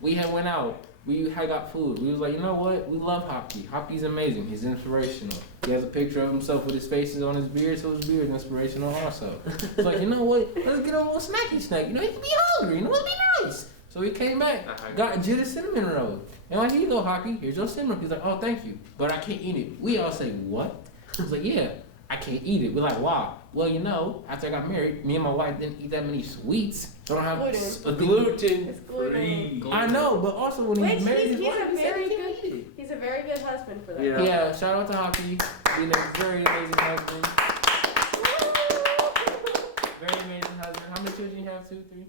we had went out. We had got food. We was like, you know what? We love Hockey. Hockey's amazing. He's inspirational. He has a picture of himself with his faces on his beard, so his beard is inspirational also. It's like, you know what? Let's get a little snacky snack. You know, he can be hungry. You know, it'd be nice. So he came back, got Jit a cinnamon roll. And like, here you go, Hockey. Here's your cinnamon roll. He's like, oh, thank you. But I can't eat it. We all say, what? I was like, yeah. I can't eat it. We're like, why? Well, you know, after I got married, me and my wife didn't eat that many sweets. So I don't have gluten. It's gluten. I know, but also when Which he's married, he's his wife, a he said very he can't good. eat it. He's a very good husband for that. Yeah. Yeah, shout out to Hockey. Being a very amazing husband. Very amazing husband. How many children you have? 2, 3?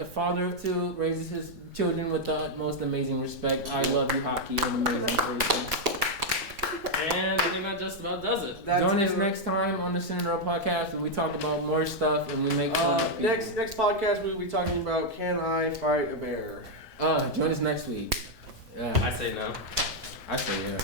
A father of 2 raises his children with the utmost amazing respect. I love you, Hockey, an amazing person. And I think that just about does it. Join us next time on the Center Row Podcast where we talk about more stuff and we make fun of people. Next podcast we'll be talking about Can I Fight a Bear? Join us next week. Yeah, I say no. I say yeah.